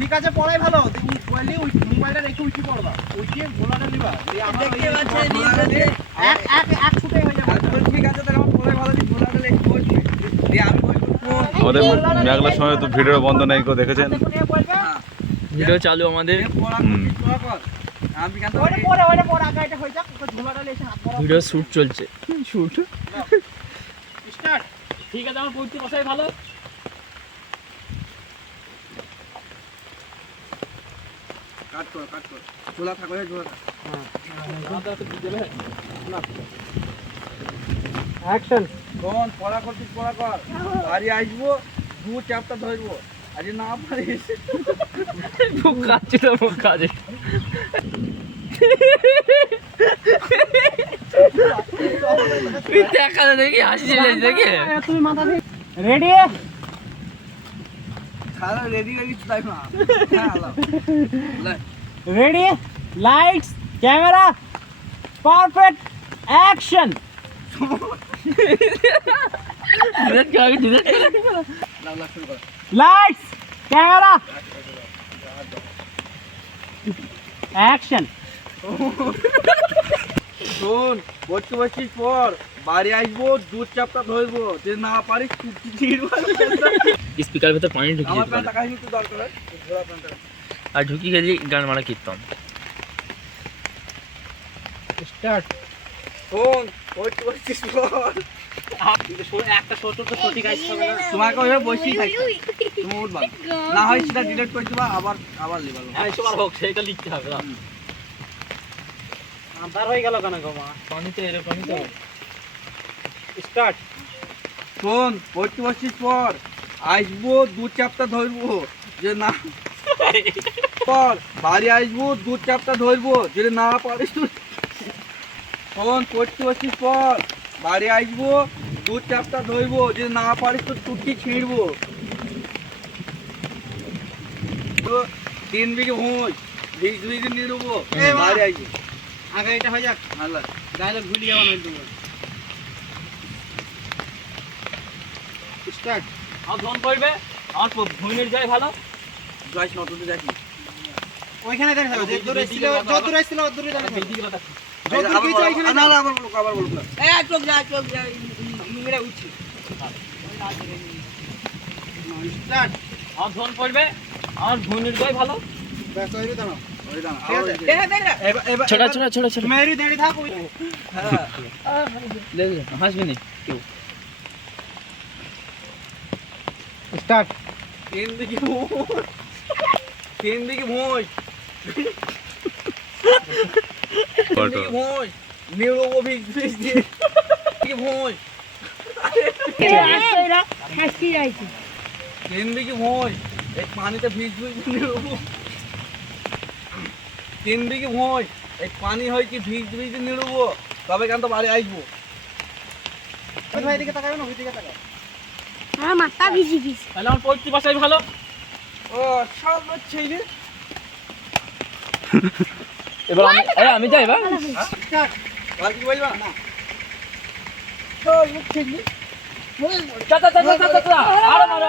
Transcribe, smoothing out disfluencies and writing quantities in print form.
ঠিক আছে পড়াই ভালো ওই মোবাইলটা রেখে উঠি পড়বা উঠিয়ে গোলাটা নিবা এক ফুটে হয়ে যাবে ঠিক আছে তাহলে আমার পড়াই ভালো গোলাটা রেখে বসবে দিয়ে আমি আমাদের মেঘলার সময় তো ভিডিও বন্ধ নাই কেউ দেখেছেন ভিডিও চালু আমাদের ভিডিও শুট চলছে শুট স্টার্ট ঠিক আছে আমার পড়তে বসাই ভালো কাট কর ঝোলা থাকো ঝোলা অ্যাকশন কোন পড়া কর বাড়ি আসবো দু চ্যাপ্টার ধরবো আজ না পারিস মুখ কাচ্ছে তো মুখ কাজে দেখা দেখি হাসি দেখে তুমি মাথা দিয়ে রেডি খালা রেডি তাই না ready lights camera perfect action lights camera action শোন বসছিস পর বাড়ি আসবো দুধ চাপটা ধরবো যে না পারিস স্পিকার ভিতর পানি ঢুকিয়ে আমার প্যান্টটা কাহিনী তো দরকার ঘোড়া প্যান্টটা আর ঢুকিয়ে গেলি গান মারা কীর্তন স্টার্ট শোন বসছিস পর একটা ছোট তো সঠিক আসছে না তোমাকে ওইভাবে বসেই থাকতে তুমি উঠবা না হয় সেটা ডিলিট করে দিবা আবার লিবা একবার হোক সেটা লিখতে হবে আন্ধার হয়ে গেল কেন গো মা পানিতে এরকমই তো স্টার্ট শোন বসছিস পর আসবো দু চাপটা ধরবো যে না পর বাড়ি আসবো দু চাপটা ধরবো যদি না পারিস শোন বসছিস পর বাড়ি আসবো দু চাপটা ধরবো যদি না পারিস তো টুটি ছিঁড়বো তো 3 বিঘে ভোজ ভিজ নিয়ে নেবো বাড়ি আসবো আগে এটা হয়ে যাক আল্লাহ ডায়লগ ভুলে যাওয়া নয় তুমি স্টার্ট আর ধন পড়বে আর ভূমির যায় ভালো গাইস নতুন যাই ওইখানে দেখা যাবে যে দূরে ছিল যত দূরে ছিল তত দূরে দেখা যাবে যত দূরে গিয়ে ওইখানে না আবার বলবো এই চোখ যা মেরা উঠছে স্টার্ট আর ধন পড়বে আর ভূমির যায় ভালো ব্যাস ওই দাঁড়াও ছোট ছোট ছোট ছোট মেরি দাঁড়িয়ে থাক হ্যাঁ হাসবি নি স্টার্ট তিন দিকে মোজ নিউরো ভিজ কি মোজ তিন দিকে মোজ এক পানিতে ভিজ নিউরো তিন দিকে মোজ এক পানি হয় কি ভিজ নিউরো তবে কেন তো বাড়ি আসবো ভাই দিকে তাকাবে না ওই দিকে তাকাও আমার মাথা ভিজি গেছে তাহলে আমার পড়তে বসাই ভালো ও সব হচ্ছে রে এবার আমি যাই বা আর কি বলবা না তো হচ্ছে রে আরে মারো